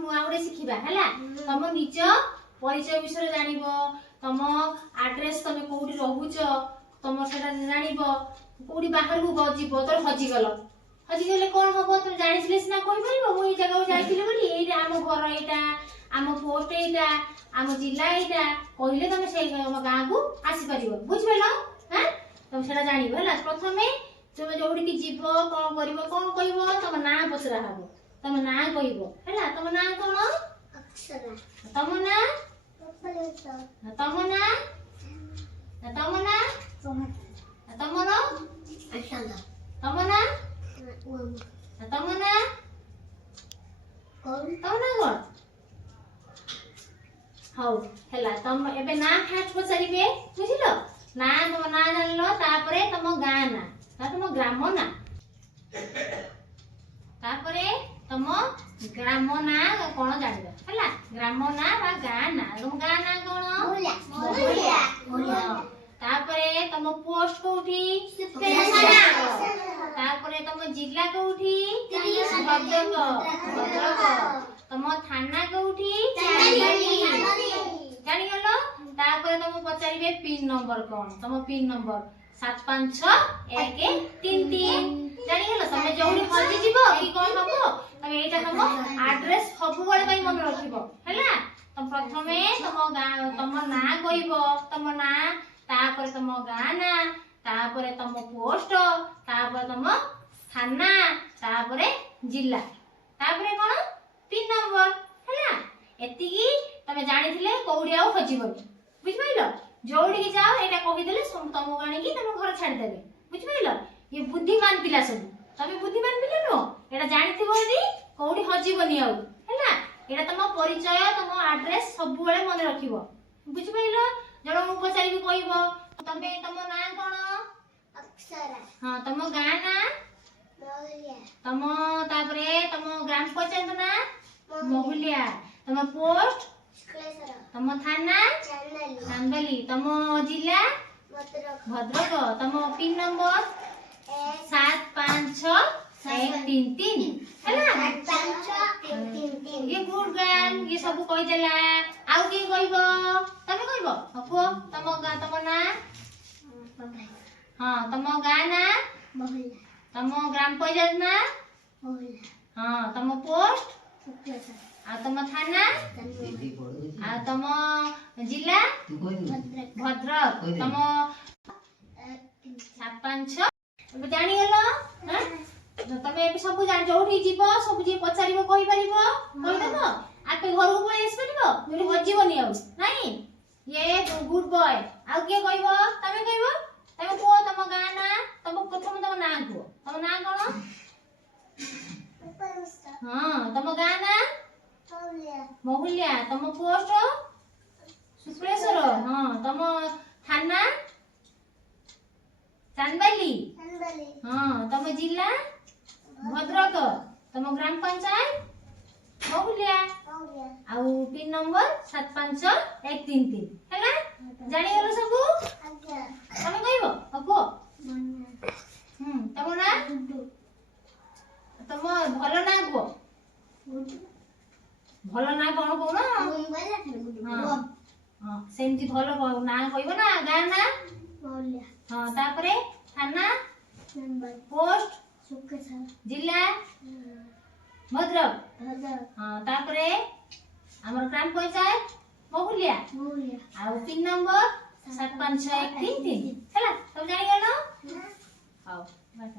नुआ गोटे शिखिबा हला तम निज परिचय विषय जानिबो तम एड्रेस तमे कोउडी रहूछ तम सेटा जानिबो कोउडी बाहर को जीवो तोर हजि गेले कोन हबो तुम जानिसले सिना कहि परिबो मु ए जगह जाइथिले बोली एटा आम घर एटा आम पोस्ट एटा आम जिला एटा कहिले तमे से गां को आसी परिबो बुझबेलो हैं तम सेटा जानिबो हला प्रथमे तुम जोडी की जीवो कोन करिवो कोन कहिवो तम ना पचरा हबो तम ना कहिवो हला तम ना कोन अक्षरा तम ना तम ना तम ना तम ना अक्षरा तम ना तम ना कौन तम ना कोन हाउ हला तम एबे ना फास्ट पचारिबे बुझिलो ना तम ना जानलो तापरे तम गां ना तम ग्राम ना तापरे तम ग्राम ना कोन जानिबो हला ग्राम ना बा गां ना तम गां ना कोन मोहल्ला तापरे तम पोस्ट कोठी तापरे तम जिला कोठी भद्रक तम थाना कोठी जानि गेलो तापरे तम पचारिबे पिन नंबर कोन तम पिन नंबर 75133 जानि गेलो तमे जोडी हजि जीवो की कोन हबो तमे एटा तम एड्रेस सब बळे पई मन रखिबो हला तम प्रथमे तम ना कहिबो तम ना तापरे तम गां ना तापरे तम पोस्ट तापरे तम थाना तापरे जिला तापरे कोन पिन नंबर हला एतिकी तमे जानिथिले कोउडी आउ हजिबो बुझ पाइलो जोडी की जाओ एटा कहि देले तम गाणी की तम घर छाडी देबे बुझ पाइलो ये बुद्धिमान पिला सब तमे बुद्धिमान पिला नो एटा जानिथिबो यदि कोउडी हजिबोनी आउ हला एटा तम परिचय तम एड्रेस सब बेले मन रखिबो बुझ पाइलो जण मु पचारिबी कहिबो तमे तम ना कोन अक्षरा हां तम गां ना मोहल्ला तम तापरे तम ग्राम पंचायत ना मोहल्ला तम पोस्ट क्लेसरा तम थाना चांदली तम जिला भद्रक तम पिन नंबर 75633 हला ये गुड गर्ल ये सब कहि देला आउ की कहिबो तमे कहिबो हको तम ना हां तम गां ना मोहल्ला तम ग्राम पंचायत ना मोहल्ला हां तम पोस्ट क्लेसरा आ तम थाना आ तम जिला भद्रक तम 756 जानि गेलो हैं तमे ए सब जान जोठी जीवो सब जी पचारिबो कहि परिबो कहि देबो आपे घर को पळेस परिबो जोठी हजिबोनी आउ नाही ये गुड बॉय आ के कहिबो तमे को तम गां ना तम प्रथम तम ना को तम ना कोन हां तम गां ना मोहल्ला तम पोस्ट सुप्रेश्वर हां तम थाना चांदली हां तम जिला भद्रक तम ग्राम पंचायत मोहल्ला आउ पिन नंबर 75133 हैला जानि गेलो सब तमे कहिबो हको तम ना तम भलो ना को भलो ना कोन कोन हां हां सेमति भलो ना कहिबो ना गां ना मोहल्ला हां तापरे थाना पोस्ट जिला भद्रक हां तापरे हमर ग्राम पंचायत मोहल्ला आ पिन नंबर 75133 हैला तब जानि गेलो हां बाय